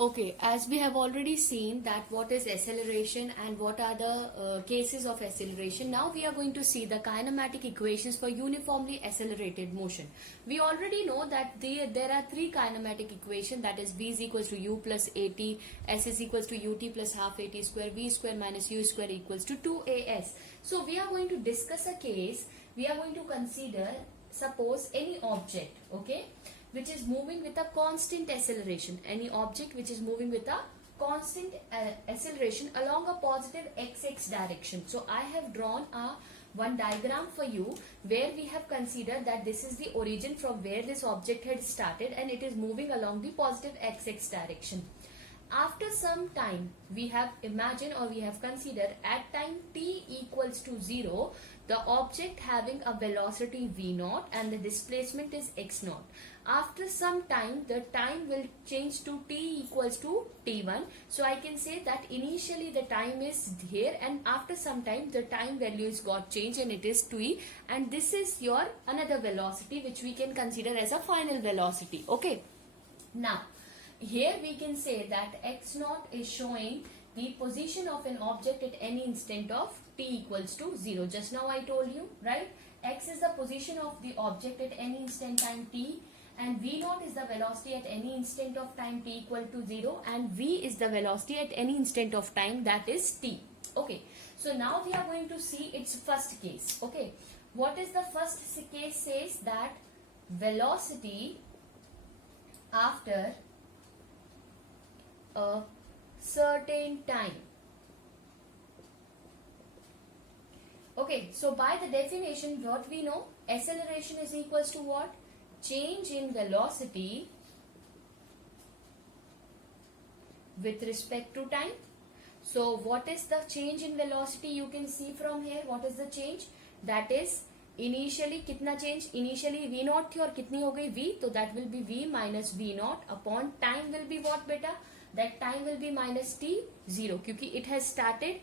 Okay, as we have already seen that what is acceleration and what are the cases of acceleration, now we are going to see the kinematic equations for uniformly accelerated motion. We already know that there are three kinematic equations, that is v is equals to u plus at, s is equals to ut plus half at square, v square minus u square equals to 2as. So we are going to discuss a case. We are going to consider, suppose any object, okay, which is moving with a constant acceleration. Any object which is moving with a constant acceleration along a positive xx direction. So I have drawn one diagram for you where we have considered that this is the origin from where this object had started and it is moving along the positive xx direction. After some time, we have imagined or we have considered at time t equals to 0, the object having a velocity v0 and the displacement is x0. After some time, the time will change to t equals to t1. So I can say that initially the time is here and after some time the time value is got changed and it is t, and this is your another velocity which we can consider as a final velocity. Okay. Now, here we can say that x0 is showing the position of an object at any instant of t equals to 0. Just now I told you, right? X is the position of the object at any instant time t, and v0 is the velocity at any instant of time t equal to 0, and v is the velocity at any instant of time, that is t. Okay. So now we are going to see its first case. Okay. What is the first case? Says that velocity after a certain time. Okay, so by the definition, what we know, acceleration is equals to what? Change in velocity with respect to time. So what is the change in velocity? You can see from here what is the change. That is initially कितना change? Initially v0 थी और कितनी हो गई v, तो that will be v minus v0 upon time will be what beta? That time will be minus t 0, क्योंकि it has started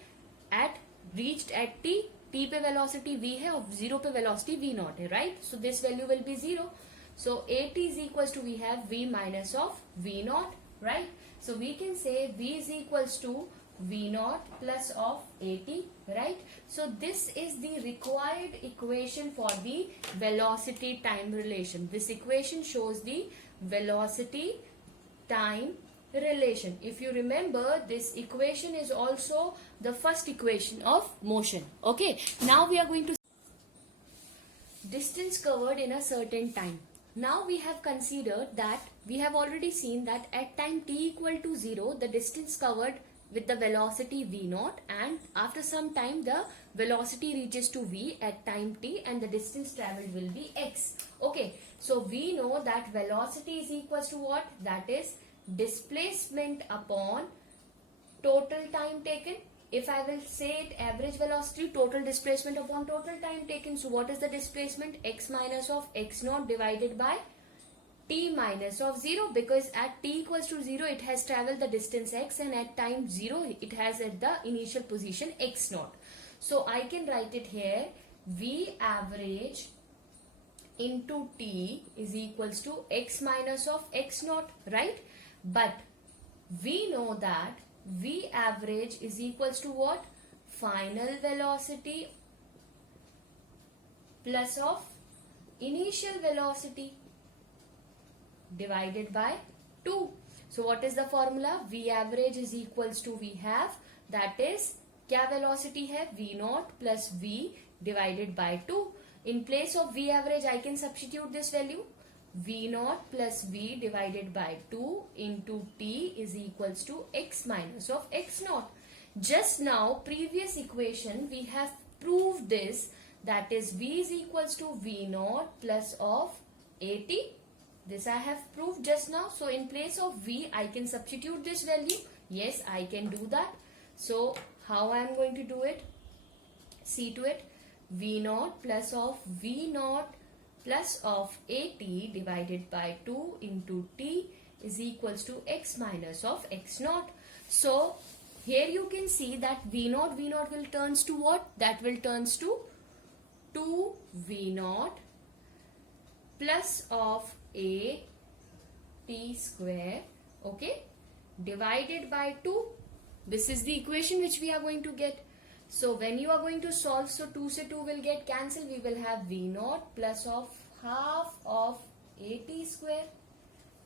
at reached at t, t पे velocity v है और 0 पे velocity v0 है, right? So this value will be 0. So at is equals to, we have v minus of v0, right? So we can say v is equals to v0 plus of at, right? So this is the required equation for the velocity time relation. This equation shows the velocity time relation. If you remember, this equation is also the first equation of motion. Okay, now we are going to distance covered in a certain time. Now we have considered that we have already seen that at time t equal to 0, the distance covered with the velocity v0, and after some time the velocity reaches to v at time t and the distance traveled will be x. Okay, so we know that velocity is equals to what? That is displacement upon total time taken. If I will say it average velocity, total displacement upon total time taken. So what is the displacement? X minus of x0 divided by t minus of 0, because at t equals to 0 it has traveled the distance x, and at time 0 it has at the initial position x0. So I can write it here, v average into t is equals to x minus of x0, right? But we know that v average is equals to what? Final velocity plus of initial velocity divided by 2. So what is the formula? V average is equals to, we have, that is, क्या velocity है? v0 plus v divided by 2. In place of v average, I can substitute this value. v0 plus v divided by 2 into t is equals to x minus of x0. Just now, previous equation, we have proved this, that is v is equals to v0 plus of at. This I have proved just now. So in place of v, I can substitute this value. Yes, I can do that. So how I am going to do it? See to it. v0 plus of v0 plus of at divided by 2 into t is equals to x minus of x0. So here you can see that v0 will turns to what? That will turns to 2 v0 plus of a t square, okay, divided by 2. This is the equation which we are going to get. So when you are going to solve, so 2 se 2 will get cancelled. We will have V naught plus of half of AT square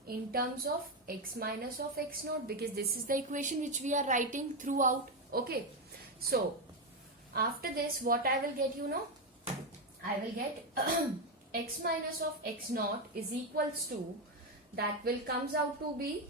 in terms of x minus of x naught, because this is the equation which we are writing throughout. Okay. So after this, what I will get, I will get x minus of x naught is equals to, that will comes out to be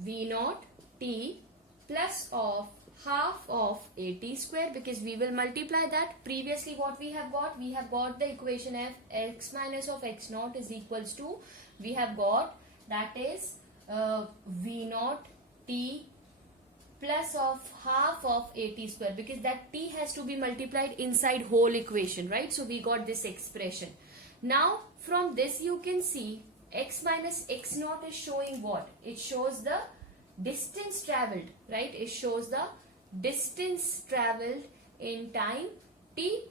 V naught t plus of half of AT square, because we will multiply that. Previously what we have got the equation of x minus of x naught is equals to, we have got that is V naught t plus of half of AT square, because that t has to be multiplied inside whole equation, right? So we got this expression. Now from this you can see x minus x naught is showing what? It shows the distance traveled, right? It shows the distance traveled in time t,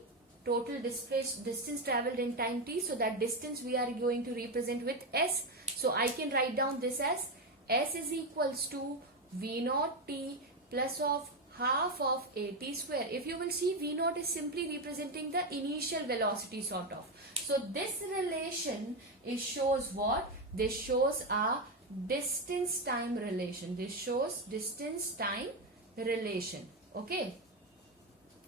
total distance traveled in time t. So that distance we are going to represent with s. So I can write down this as s is equals to V naught t plus of half of AT square. If you will see, V naught is simply representing the initial velocity sort of. So this relation is shows what? This shows a distance time relation. This shows distance time relation. Okay.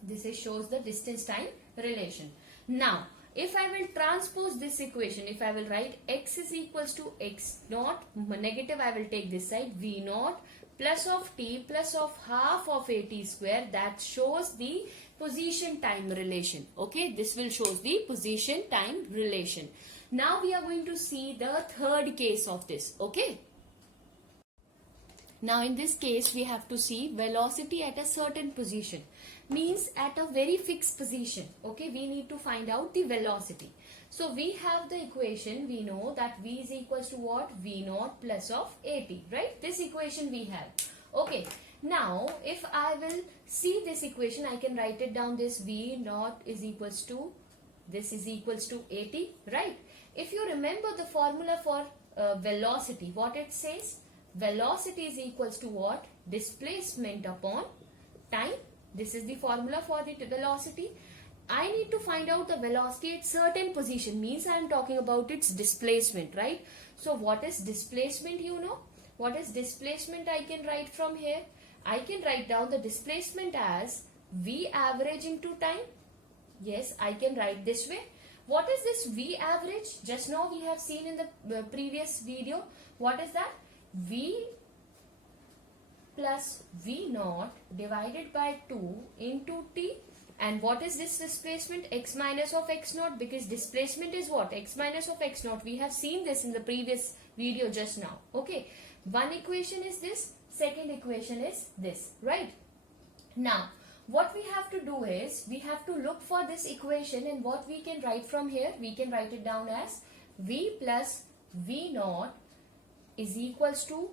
This shows the distance time relation. Now, if I will transpose this equation, if I will write x is equals to x naught, negative I will take this side, V naught plus of t plus of half of AT square, that shows the position time relation. Okay, this will shows the position time relation. Now we are going to see the third case of this. Okay. Now in this case we have to see velocity at a certain position, means at a very fixed position. Okay, we need to find out the velocity. So we have the equation, we know that V is equals to what? V naught plus of AT, right? This equation we have. Okay, now if I will see this equation, I can write it down, this V naught is equals to, this is equals to AT, right? If you remember the formula for velocity, what it says? Velocity is equals to what? Displacement upon time. This is the formula for the velocity. I need to find out the velocity at certain position, means I am talking about its displacement, right? So what is displacement, What is displacement I can write from here? I can write down the displacement as V average into time. Yes, I can write this way. What is this V average? Just now we have seen in the previous video. What is that? V plus V naught divided by 2 into t. And what is this displacement? X minus of x naught, because displacement is what? X minus of x naught. We have seen this in the previous video just now. Okay. One equation is this, second equation is this, right? Now, what we have to do is, we have to look for this equation, and what we can write from here, we can write it down as V plus V naught is equals to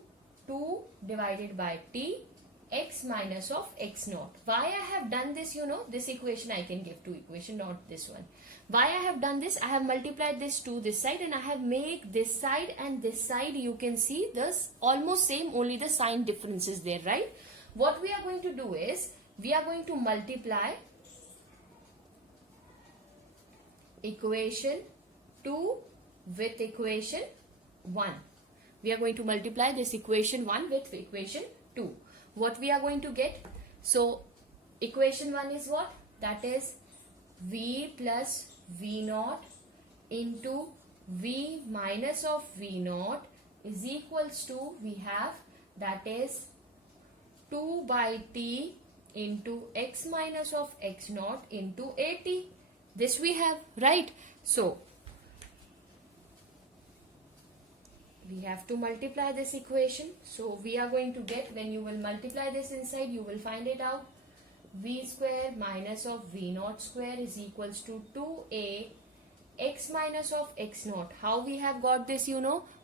2 divided by t x minus of x naught. Why I have done this, this equation I can give two equation, not this one. Why I have done this? I have multiplied this to this side, and I have made this side and this side, you can see this almost same, only the sign difference is there, right? What we are going to do is, we are going to multiply equation 2 with equation 1. We are going to multiply this equation 1 with equation 2. What we are going to get? So equation 1 is what? That is V plus V naught into V minus of V naught is equals to, we have, that is 2 by t into x minus of x naught into AT. This we have, right? So we have to multiply this equation. So we are going to get, when you will multiply this inside, you will find it out. V square minus of V naught square is equals to 2a x minus of x naught. How we have got this,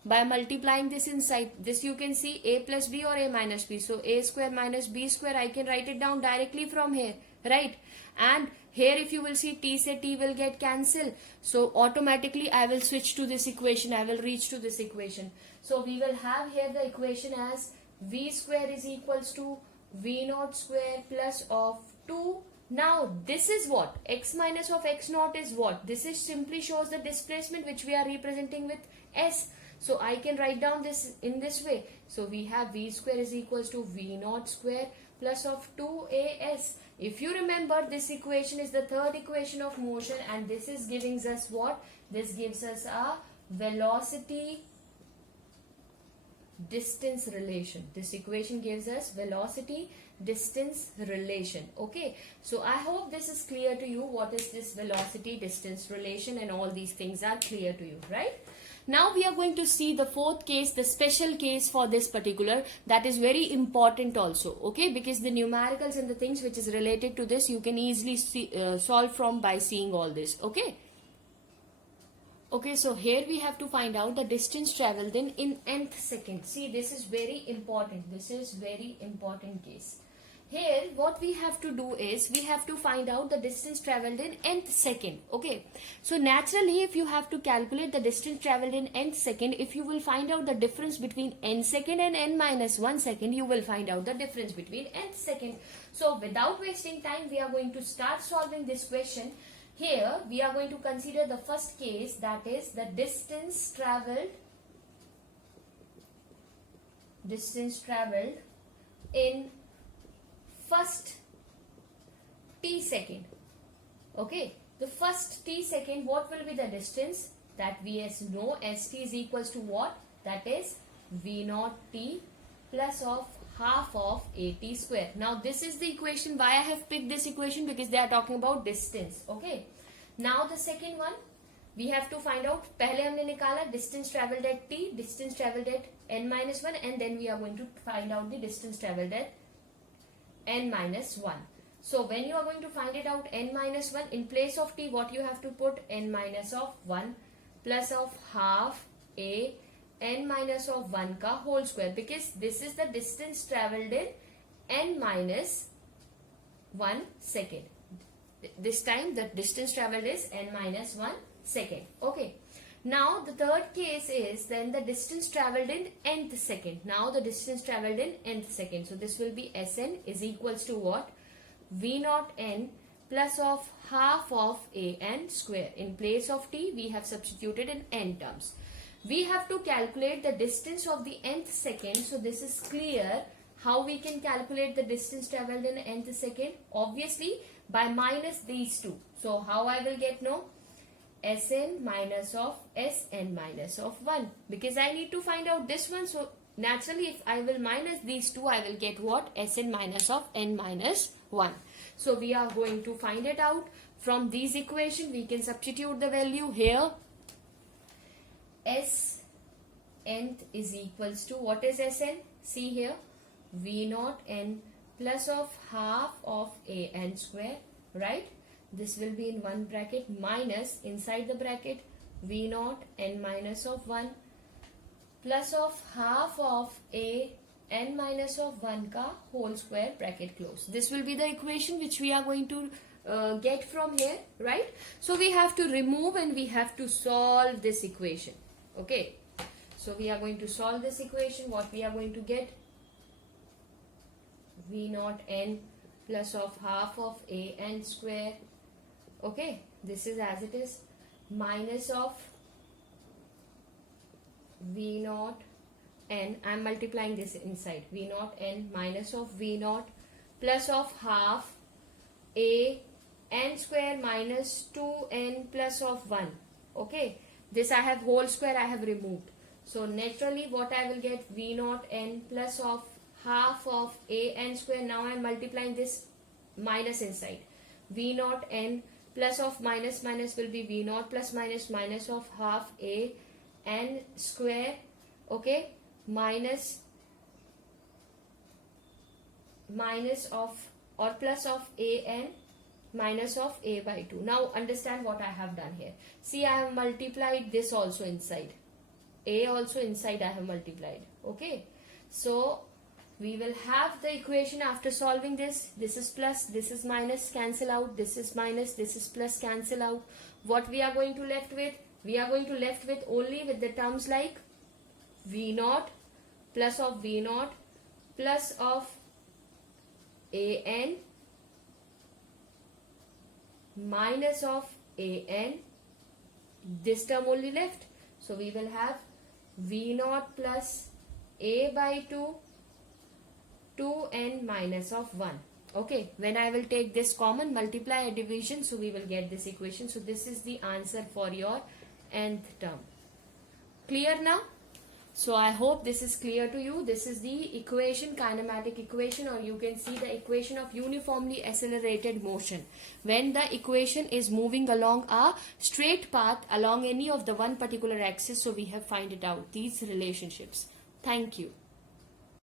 by multiplying this inside. This you can see a plus b or a minus b. So a square minus b square, I can write it down directly from here, right? And Here if you will see t se t will get cancelled. So automatically I will switch to this equation. I will reach to this equation. So we will have here the equation as v square is equals to v naught square plus of 2. Now this is what? X minus of x naught is what? This is simply shows the displacement which we are representing with s. So I can write down this in this way. So we have v square is equals to v naught square plus of 2as. If you remember, this equation is the third equation of motion, and this is giving us what? This gives us a velocity distance relation. This equation gives us velocity distance relation. Okay, so I hope this is clear to you. What is this velocity distance relation, and all these things are clear to you, right? Now we are going to see the fourth case, the special case for this particular, that is very important also, okay, because the numericals and the things which is related to this you can easily solve from by seeing all this, okay. Okay, so here we have to find out the distance traveled in nth second. See, this is very important. This is very important case. Here what we have to do is we have to find out the distance traveled in nth second. Okay, so naturally if you have to calculate the distance traveled in nth second, if you will find out the difference between n second and n minus 1 second, you will find out the difference between nth second. So without wasting time, we are going to start solving this question. Here we are going to consider the first case, that is the distance traveled in first t second. Okay, the first t second, what will be the distance? That we know st is equals to what? That is v naught t plus of half of at square. Now this is the equation. Why I have picked this equation? Because they are talking about distance. Okay, now the second one we have to find out. पहले हमने निकाला distance traveled at t, distance traveled at n minus 1, and then we are going to find out the distance traveled at n minus 1. So when you are going to find it out n minus 1, in place of t what you have to put? N minus of 1 plus of half a n minus of 1 ka whole square, because this is the distance traveled in n minus 1 second. This time the distance traveled is n minus 1 second. Okay, now the third case is then the distance traveled in nth second. Now the distance traveled in nth second. So this will be Sn is equals to what? V naught n plus of half of a n square. In place of t we have substituted in n terms. We have to calculate the distance of the nth second. So this is clear. How we can calculate the distance traveled in nth second? Obviously by minus these two. So how I will get? No, Sn minus of Sn minus of 1, because I need to find out this one. So naturally if I will minus these two, I will get what? Sn minus of n minus 1. So we are going to find it out from these equation. We can substitute the value here. Sn is equals to, what is Sn? See here, v naught n plus of half of a n square, right? This will be in one bracket minus inside the bracket v naught n minus of 1 plus of half of a n minus of 1 ka whole square, bracket close. This will be the equation which we are going to get from here, right? So we have to remove and we have to solve this equation. Okay, so we are going to solve this equation. What we are going to get? V naught n plus of half of a n square. Okay, this is as it is, minus of v naught n, I am multiplying this inside, v naught n minus of v naught plus of half a n square minus 2n plus of 1. Okay, this I have whole square I have removed. So naturally what I will get? V naught n plus of half of a n square. Now I am multiplying this minus inside. V naught n plus of minus minus will be v naught plus minus minus of half a n square. Okay, minus of or plus of a n minus of a by 2. Now understand what I have done here. See, I have multiplied this also inside. A also inside I have multiplied. Okay, so we will have the equation after solving this. This is plus, this is minus, cancel out, this is minus, this is plus, cancel out. What we are going to left with? We are going to left with only with the terms like V naught plus of V naught plus of an minus of an. This term only left. So we will have V naught plus a by 2 2n minus of 1. Okay, when I will take this common, multiply a division, so we will get this equation. So this is the answer for your nth term. Clear now? So I hope this is clear to you. This is the equation, kinematic equation, or you can see the equation of uniformly accelerated motion. When the equation is moving along a straight path along any of the one particular axis, so we have find it out, these relationships. Thank you.